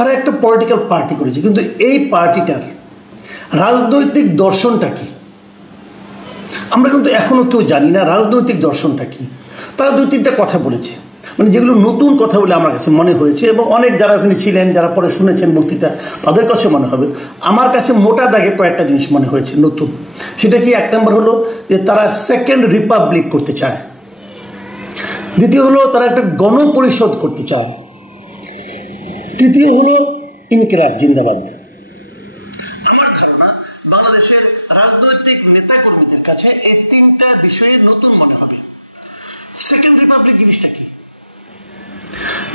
তারা একটা political party করেছে, কিন্তু এই পার্টিটার রাজনৈতিক দর্শনটা কি আমরা কিন্তু এখনো কেউ জানি না। রাজনৈতিক দর্শনটা কি? তারা 2-3টা কথা বলেছে, মানে যেগুলো নতুন কথা বলে আমার কাছে মনে হয়েছে, এবং অনেক যারা ওখানে ছিলেন, যারা পরে শুনেছেন বক্তৃতা, তাদের কাছে মনে হবে। আমার কাছে মোটা দাগে কয়েকটা জিনিস মনে হয়েছে নতুন। সেটা কি? 1 নম্বর হলো যে তারা সেকেন্ড রিপাবলিক করতে চায়। দ্বিতীয় হলো তারা একটা গণপরিষদ করতে চায়। তৃতীয় হলো ইনকিলাব জিন্দাবাদ। আমার ধারণা বাংলাদেশের রাজনৈতিক নেতাকর্মীদের কাছে এই 3টা বিষয়ে নতুন মনে হবে। সেকেন্ড রিপাবলিক জিনিসটা কি?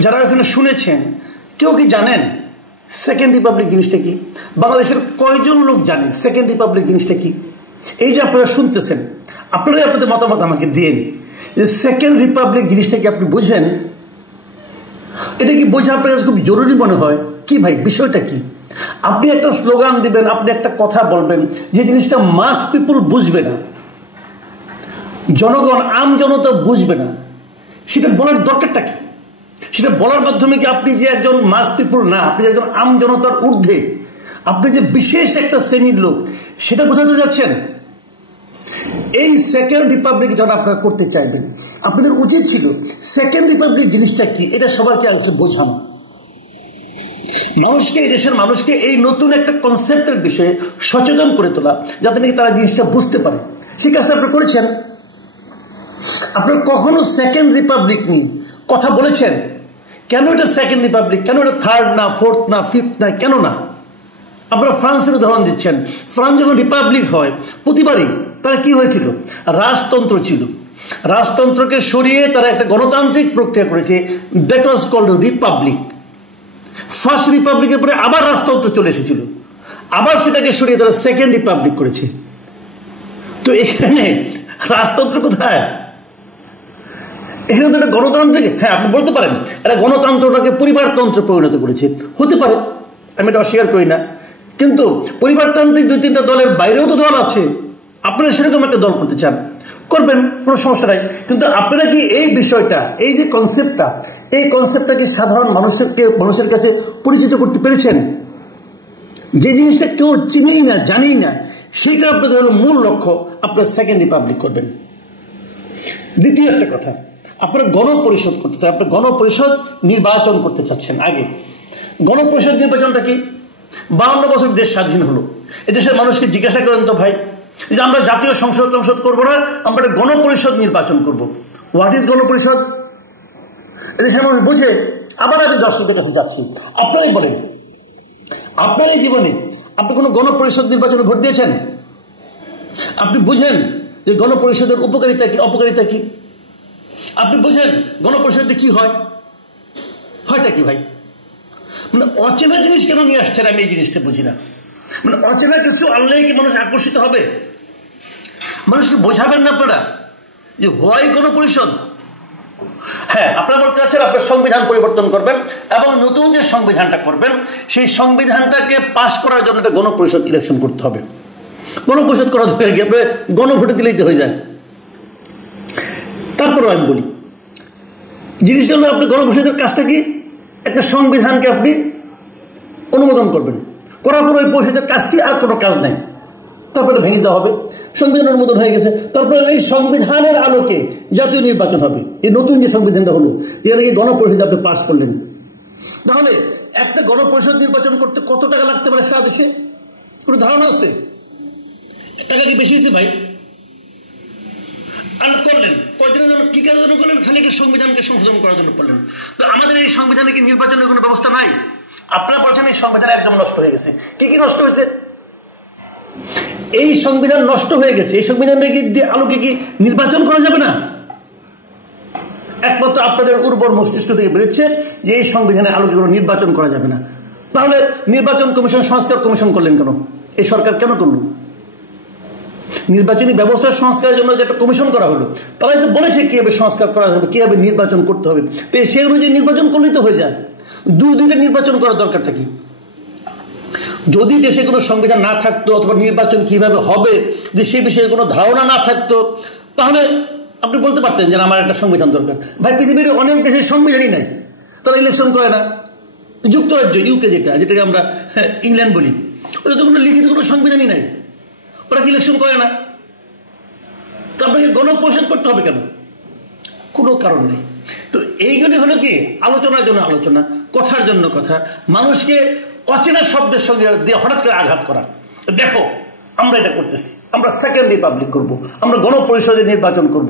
যারা এখানে শুনেছেন কেউ কি জানেন সেকেন্ড রিপাবলিক জিনিসটা কি? বাংলাদেশের কয়জন লোক জানে সেকেন্ড রিপাবলিক জিনিসটা কি? এই যে আপনারা শুনতেছেন, আপনারাই আপনাদের মতামত আমাকে দিন যে সেকেন্ড রিপাবলিক জিনিসটা কি আপনি বুঝেন? এটা কি বোঝা আপনার কাছে খুব জরুরি মনে হয় কি? ভাই, বিষয়টা কি? আপনি একটা স্লোগান দিবেন, আপনি একটা কথা বলবেন, যে জিনিসটা মাস পিপুল বুঝবে না, জনগণ আম জনতা বুঝবে না, সেটা বলার দরকারটা কি? সেটা বলার মাধ্যমে কি আপনি যে একজন মাস পিপুল না, আপনি একজন আম জনতার ঊর্ধ্বে, আপনি যে বিশেষ একটা শ্রেণীর লোক, সেটা বোঝাতে যাচ্ছেন? এই সেকেন্ড রিপাবলিক যারা আপনারা করতে চাইবেন, আপনাদের উচিত ছিল সেকেন্ড রিপাবলিক জিনিসটা কি এটা সবাইকে আগে বোঝানো, মানুষকে, এই দেশের মানুষকে এই নতুন একটা কনসেপ্টের বিষয়ে সচেতন করে তোলা, যাতে নাকি তারা জিনিসটা বুঝতে পারে। সেই কাজটা আপনারা করেছেন? আপনারা কখনো সেকেন্ড রিপাবলিক নিয়ে কথা বলেছেন? কেন এটা সেকেন্ড রিপাবলিক? কেন এটা থার্ড না, ফোর্থ না, ফিফথ না? কেন না? আপনারা ফ্রান্সের উদাহরণ দিচ্ছেন। ফ্রান্স যখন রিপাবলিক হয়, প্রতিবারই তারা কি হয়েছিল? রাজতন্ত্র ছিল। রাজতন্ত্রকে সরিয়ে তারা একটা গণতান্ত্রিক প্রক্রিয়া করেছে, that was called republic. First রিপাবলিকের পরে আবার রাজতন্ত্র চলে এসেছিল, আবার সেটাকে সরিয়ে তারা সেকেন্ড রিপাবলিক করেছে। তো এখানে রাজতন্ত্র কোথায়? এখানে তো একটা গণতান্ত্রিক, হ্যাঁ আপনি বলতে পারেন এরা গণতন্ত্রটাকে পরিবারতন্ত্রে পরিণত করেছে, হতে পারে, আমি এটা অস্বীকার করি না। কিন্তু পরিবারতান্ত্রিক 2-3টা দলের বাইরেও তো দল আছে, আপনারা সেরকম একটা দল করতে চান, করবেন, কোনো সমস্যা নাই। কিন্তু আপনারা কি এই বিষয়টা, এই যে কনসেপ্টটা, এই কনসেপ্টটাকে সাধারণ মানুষের কাছে পরিচিত করতে পেরেছেন? যে জিনিসটা কেউ চিনেই না, জানেই না, সেইটা আপনাদের হলো মূল লক্ষ্য, আপনারা সেকেন্ড রিপাবলিক করবেন। দ্বিতীয় একটা কথা, আপনারা গণপরিষদ করতে চান, আপনারা গণপরিষদ নির্বাচন করতে চাচ্ছেন। আগে গণপরিষদ নির্বাচনটা কি? 52 বছর দেশ স্বাধীন হলো, এদেশের মানুষকে জিজ্ঞাসা করেন তো ভাই, যে আমরা জাতীয় সংসদ করবো না, আমরা গণপরিষদ নির্বাচন করব। হোয়াট ইজ গণপরিষদ? এদেশের মানুষ বুঝে? আবার আমি দর্শকদের কাছে যাচ্ছি, আপনারাই বলেন, আপনার এই জীবনে আপনি কোনো গণপরিষদ নির্বাচনে ভোট দিয়েছেন? আপনি বুঝেন যে গণপরিষদের উপকারিতা কি, অপকারিতা কি? আপনি বুঝেন গণপরিষদে কি হয়, হয়টা কি? ভাই, মানে অচেনা জিনিস কেন নিয়ে আসছেন? আমি এই জিনিসটা বুঝি না। মানে অচেনা কিছু আনলেই কি মানুষ আকর্ষিত হবে? মানুষকে বোঝাবেন না আপনারা যে হোয়াই গণপরিষদ? হ্যাঁ, আপনারা বলতে চাচ্ছেন আপনার সংবিধান পরিবর্তন করবেন এবং নতুন যে সংবিধানটা করবেন, সেই সংবিধানটাকে পাশ করার জন্য একটা গণপরিষদ ইলেকশন করতে হবে। গণপরিষদ করা দরকার কি? আপনি গণভোটে দিলেই তো হয়ে যায়। তারপরে আমি বলি, জিনিসটা হলো আপনি গণপরিষদের কাজটা কি? একটা সংবিধানকে আপনি অনুমোদন করবেন, করার পর ওই পরিষদের কাজ কি? আর কোনো কাজ নাই, তারপরে ভেঙে দেওয়া হবে। সংবিধান অনুমোদন হয়ে গেছে, তারপরে এই সংবিধানের আলোকে জাতীয় নির্বাচন হবে। এই নতুন যে সংবিধানটা হলো, যেটা নাকি গণপরিষদ আপনি পাস করলেন, তাহলে একটা গণপরিষদ নির্বাচন করতে কত টাকা লাগতে পারে সারা দেশে? কোনো ধারণা আছে? টাকা কি বেশি হয়েছে ভাই? আর করলেন কয়দিনের জন্য, কি কাজের জন্য করলেন? খালি একটা সংবিধানকে সংশোধন করার জন্য করলেন। তো আমাদের এই সংবিধানে কি নির্বাচনের কোনো ব্যবস্থা নাই? আপনারা বলছেন এই সংবিধান একদম নষ্ট হয়ে গেছে। কি কি নষ্ট হয়েছে? এই সংবিধান নষ্ট হয়ে গেছে, এই সংবিধানটা কি আলোকে কি নির্বাচন করা যাবে না? একমাত্র আপনাদের উর্বর মস্তিষ্ক থেকে বেরোচ্ছে যে এই সংবিধানের আলোকে কোনো নির্বাচন করা যাবে না। তাহলে নির্বাচন কমিশন, সংস্কার কমিশন করলেন কেন? এই সরকার কেন করলো? নির্বাচনী ব্যবস্থার সংস্কারের জন্য যে একটা কমিশন করা হলো, তারাই তো বলেছে কিভাবে সংস্কার করা হবে, কিভাবে নির্বাচন করতে হবে। তো সেই অনুযায়ী নির্বাচন করলেই তো হয়ে যায়। দুইটা নির্বাচন করার দরকারটা কি? যদি দেশে কোনো সংবিধান না থাকতো, অথবা নির্বাচন কিভাবে হবে যে সেই বিষয়ে কোনো ধারণা না থাকতো, তাহলে আপনি বলতে পারতেন যে আমার একটা সংবিধান দরকার। ভাই, পৃথিবীর অনেক দেশের সংবিধানই নাই, তারা ইলেকশন করে না, যুক্তরাজ্য ইউকে যেটাকে আমরা ইংল্যান্ড বলি, ওটা তো কোনো লিখিত কোনো সংবিধানই নাই, ওরা কি ইলেকশন করে না? তো আপনাকে গণপরিষদ করতে হবে কেন? কোনো কারণ নেই। তো এইগুলি হলো কি আলোচনার জন্য আলোচনা, কথার জন্য কথা, মানুষকে অচেনা শব্দের সঙ্গে দিয়ে হঠাৎ করে আঘাত করা। দেখো আমরা এটা করতেছি, আমরা সেকেন্ড রিপাবলিক করব, আমরা গণপরিষদে নির্বাচন করব।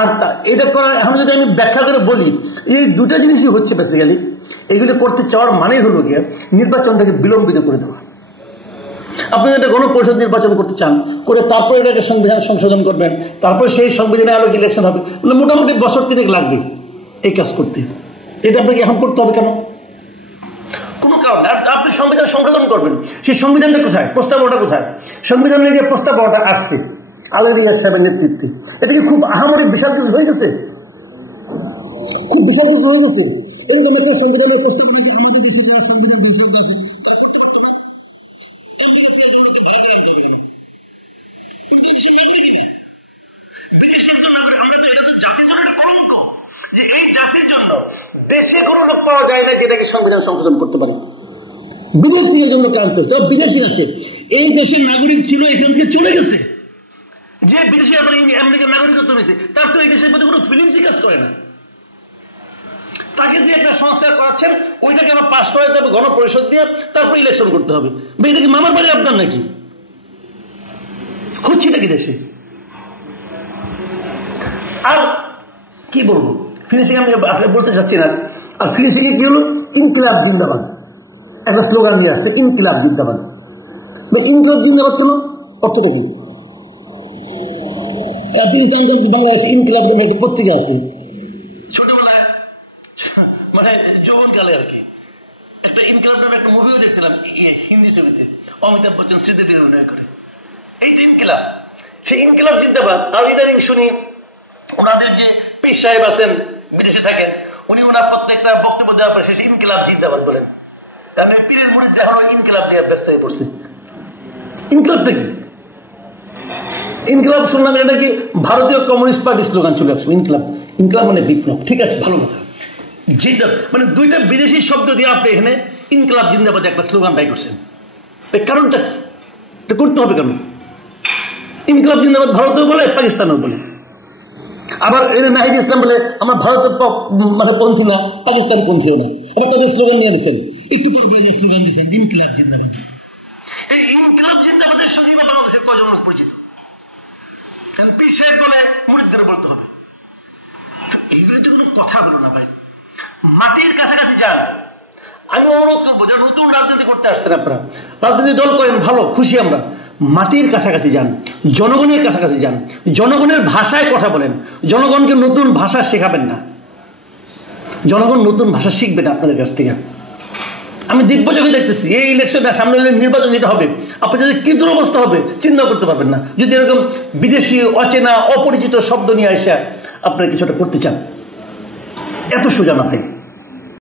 আর এটা করা এখন যদি আমি ব্যাখ্যা করে বলি, এই দুটা জিনিসই হচ্ছে বেসিক্যালি। এগুলো করতে চাওয়ার মানে হলো গিয়ে নির্বাচনটাকে বিলম্বিত করে দেওয়া। আপনি একটা গণপরিষদ নির্বাচন করতে চান, করে তারপরে এটাকে সংবিধান সংশোধন করবেন, তারপরে সেই সংবিধানে আলোকে ইলেকশন হবে, বলে মোটামুটি বছর 3 লাগবে এই কাজ করতে। এটা আপনাকে এখন করতে হবে কেন? কোনো কারণ। আর আপনি সংবিধান সংশোধন করবেন, সেই সংবিধানটা কোথায়? প্রস্তাবটা কোথায়? সংবিধানের যে প্রস্তাবটা আসছে আলী রিয়াজ সাহেবের নেতৃত্বে, এটা কি খুব আহামরি বিশাল কিছু হয়ে গেছে? খুব বিশাল কিছু হয়ে গেছে? এরকম একটা সংবিধানের প্রস্তাব আমাদের দেশে সংবিধান আছে, দেশে কোনো লোক পাওয়া যায় না যেটাকে সংবিধান সংশোধন করতে পারে। বিদেশ থেকে একজন লোককে আনতে হচ্ছে, বিদেশি আসে, এই দেশের নাগরিক ছিল এখান থেকে চলে গেছে, যে বিদেশি আবার আমেরিকার নাগরিকত্ব নিয়েছে, তার তো এই দেশের প্রতি কোনো ফিলিংসই কাজ করে না। তাকে যে একটা সংস্কার করাচ্ছেন, ওইটাকে আবার পাশ করাতে হবে গণপরিষদ দিয়ে, তারপর ইলেকশন করতে হবে। এটা কি মামার বাড়ি আবদার নাকি? হচ্ছে নাকি দেশে? আর কি বলবো, ফিনিশিং আমি বলতে চাচ্ছি না। আর ফিনিশিং এ কি হলো? ইনকিলাব জিন্দাবাদ একটা স্লোগান নিয়ে আসছে, ইনকিলাব জিন্দাবাদ। ইনকিলাব জিন্দাবাদ কেন? অর্থটা কি? বাংলাদেশে ইনকিলাব নামে একটা পত্রিকা আছে, ছোটবেলায় মানে যৌবনকালে আর কি, একটা ইনকিলাব নামে একটা মুভিও দেখছিলাম হিন্দি ছবিতে, অমিতাভ বচ্চন স্মৃতিতে অভিনয় করে। এই যে ইনকিলাব, সেই ইনকিলাব জিন্দাবাদ। আর ইদানিং শুনি ওনাদের যে পীর সাহেব আছেন, বিদেশে থাকেন, উনি ওনার প্রত্যেকটা বক্তব্য দেওয়ার পরে শেষে ইনকিলাব জিন্দাবাদ বলেন। কারণ পীরের মুরিদ এখন ইনকিলাব নিয়ে ব্যস্ত হয়ে পড়ছে। ইনকিলাবটা কি? ইনকিলাব শুনলাম এটা কি ভারতীয় কমিউনিস্ট পার্টির স্লোগান ছিল একসময়। ইনকিলাব, ইনকিলাব মানে বিপ্লব, ঠিক আছে, ভালো কথা। জিন্দাবাদ মানে দুইটা বিদেশি শব্দ দিয়ে আপনি এখানে ইনকিলাব জিন্দাবাদ একটা স্লোগান বাই করছেন। কারণটা কি? এটা করতে হবে কেন? ইনকিলাব জিন্দাবাদ ভারতেও বলে, পাকিস্তানেও বলে। আবার এর নাহিদ ইসলাম বলে আমরা ভারতের মানে পন্থী না, পাকিস্তান পন্থীও না। আবার তাদের স্লোগান নিয়ে নিয়েছেন, একটু পর স্লোগান দিয়েছেন ইনকিলাব জিন্দাবাদ। এই ইনকিলাব জিন্দাবাদের সঙ্গে বাংলাদেশের কয়জন লোক পরিচিত? পীর সাহেব বলে মুরিদদের বলতে হবে। তো এইগুলি তো কোনো কথা হলো না ভাই। মাটির কাছাকাছি যান। আমি অনুরোধ করবো যারা নতুন রাজনীতি করতে আসছেন, আপনারা রাজনীতি দল করেন, ভালো, খুশি আমরা। মাটির কাছাকাছি যান, জনগণের কাছাকাছি যান, জনগণের ভাষায় কথা বলেন। জনগণকে নতুন ভাষা শেখাবেন না, জনগণ নতুন ভাষা শিখবে না আপনাদের কাছ থেকে। আমি দিগ্গজকে দেখতেছি, এই ইলেকশনটা সামনে নির্বাচন যেটা হবে, আপনি যদি কি দুরবস্থা হবে চিন্তা করতে পারবেন না, যদি এরকম বিদেশি অচেনা অপরিচিত শব্দ নিয়ে আসা আপনারা কিছুটা করতে চান। এত সোজা না ভাই।